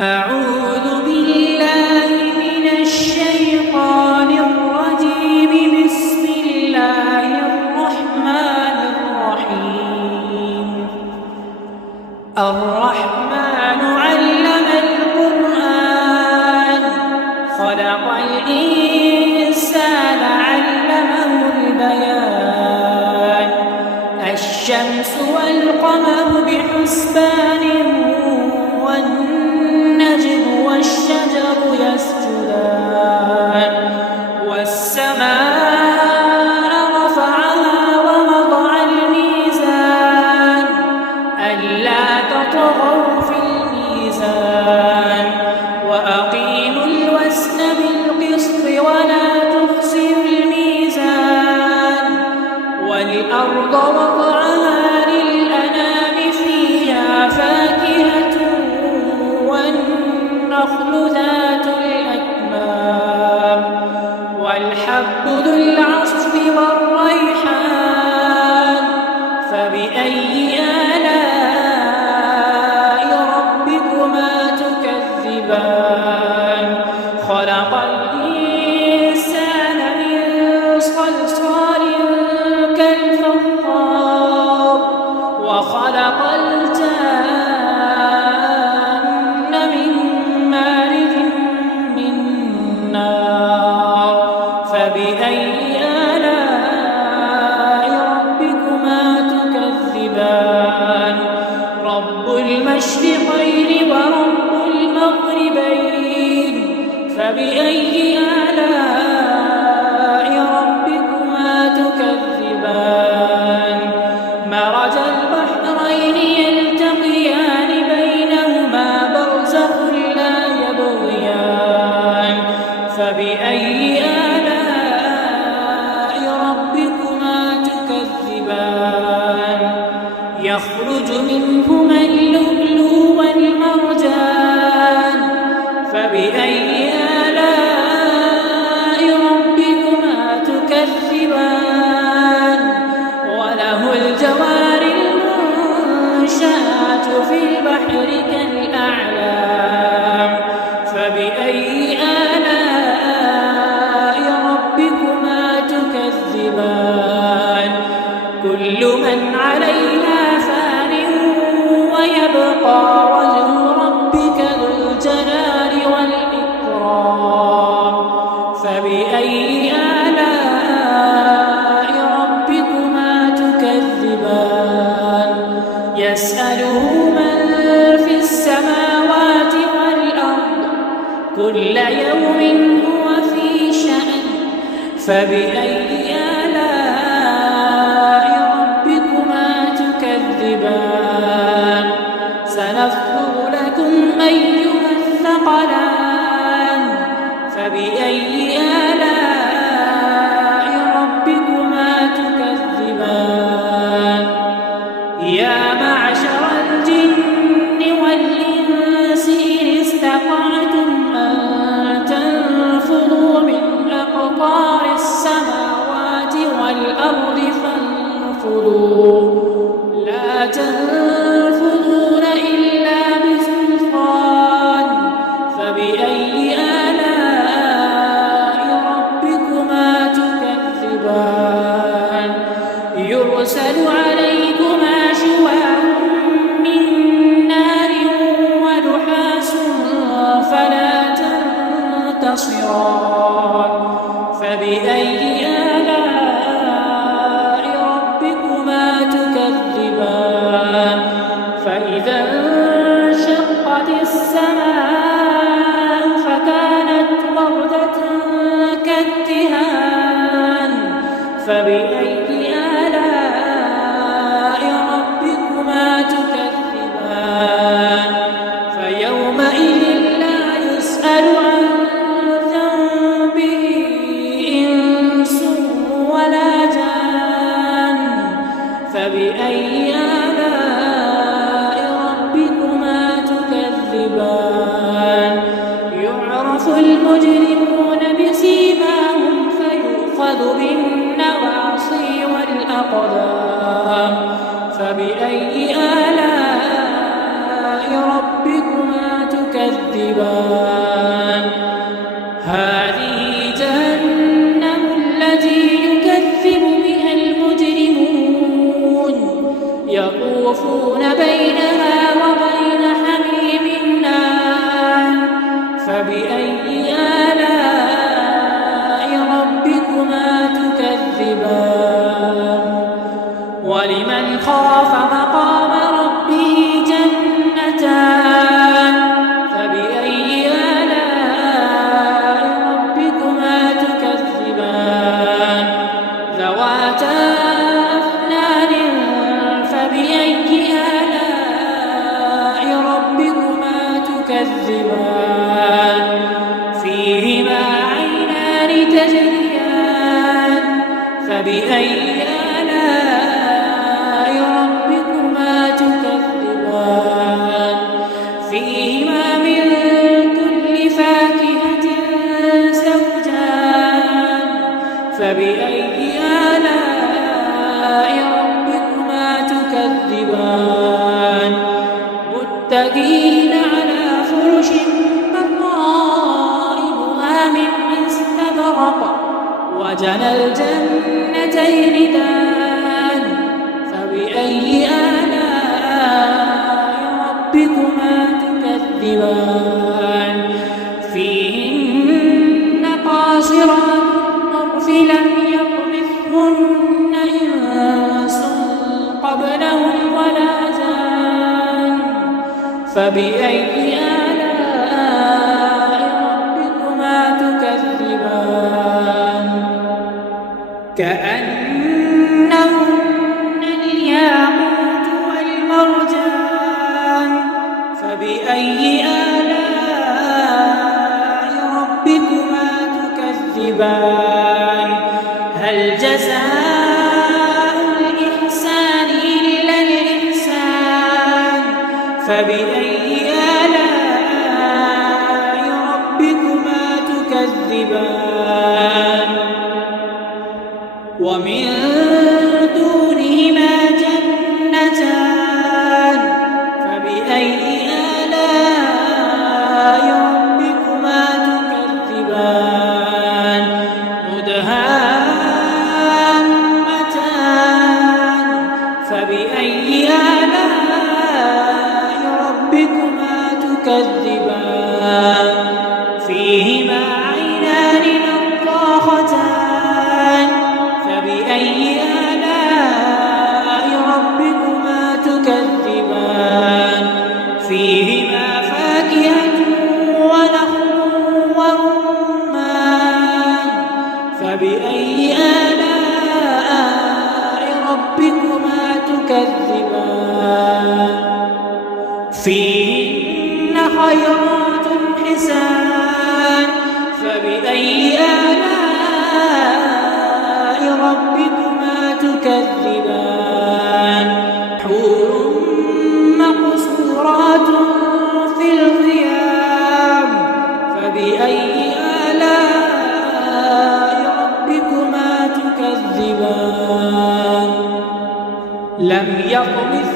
أعوذ بالله من الشيطان الرجيم. بسم الله الرحمن الرحيم. الرحمن علم القرآن خلق الإنسان علمه البيان. الشمس والقمر بحسبان والنجم والشجر يسجدان. والسماء رفعها ووضع الميزان ألا تطغوا في الميزان وأقيموا الوزن بالقسط ولا تخسروا الميزان. والأرض وضعها للأنام فيها فاكهة والنخل ذات الأكمام والحب ذو العصف والريحان. فبأي آلاء ربكما تكذبان. خلق الإنسان من صلصال كالفخار وخلق الجان من مارج من نار. فبأي آلاء ربكما تكذبان. رب المشرقين ورب المغربين. فبأي آلاء ربكما تكذبان. مرج البحرين يلتقيان بينهما برزخ لا يبغيان. فبأي آلاء ربكما تكذبان. يخرج منهما اللؤلؤ والمرجان. فبأي آلاء ربكما تكذبان. وله الجوار المنشآت في البحر كالأعلام. فبأي آلاء ربكما تكذبان. كل من عليها فان ويبقى وجه ربك ذو الجلال والإكرام. فبأي آلاء ربكما تكذبان. يسأله من في السماوات والأرض كل يوم هو في شأن. فبأي آلاء ربكما تكذبان. سنفرغ لكم أيها الثقلان. فبأي آلاء ربكما تكذبان. يا معشر الجن والإنس إن استطعتم أن تنفذوا من أقطار السماوات والأرض فانفذوا لا تنفذون إلا بسلطان. فبأي آلاء ربكما تكذبان. يرسل عليكما شواظ من نار ونحاس فلا تنتصران. فبأي آلاء ربكما تكذبان. فإذا انشقت السماء فكانت وردة كالدهان. فبأي آلاء ربكما تكذبان. فيومئذ لا يسأل عن ذنبه إنس ولا جان. فبأي آلاء ربكما تكذبان. يعرف المجرمون بسيماهم فيؤخذ بالنواصي والأقدام. فبأي آلاء ربكما تكذبان. تكذبان هذه جهنم التي يكذب بها المجرمون يطوفون بينها وبين حميم آن فبأي آلاء ربكما تكذبان ولمن خاف مقام ربه جنتان فبأي آلاء ربكما تكذبان ذواتا أفنان فبأي آلاء ربكما تكذبان فيهما عينان تجريان فبأي آلاء ربكما تكذبان فيهما من كل فاكهة زوجان فبأي آلاء ربكما تكذبان متكئين على فرش بطائنها من استبرق وجنى الجنتين دان فبأي آلاء ربكما تكذبان فيهن قاصرات الطرف لم يطمثهن إنس قبلهم ولا جان فبأي آلاء ربكما تكذبان كأنهن الياقوت والمرجان فبأي آلاء ربكما تكذبان هل جزاء الإحسان إلا الإحسان فبأي آلاء ربكما تكذبان ومن دونهما جنتان فبأي آلاء ربكما تكذبان مدهامتان فبأي آلاء ربكما تكذبان فيهما عينان نضاختان فبأي آلاء ربكما تكذبان فيهما فاكهة ونخل ورمان فبأي آلاء ربكما تكذبان فيهن خيرات حسان فبأي آلاء ربكما تكذبان حور مقصورات في الخيام فبأي آلاء ربكما تكذبان لم يطمث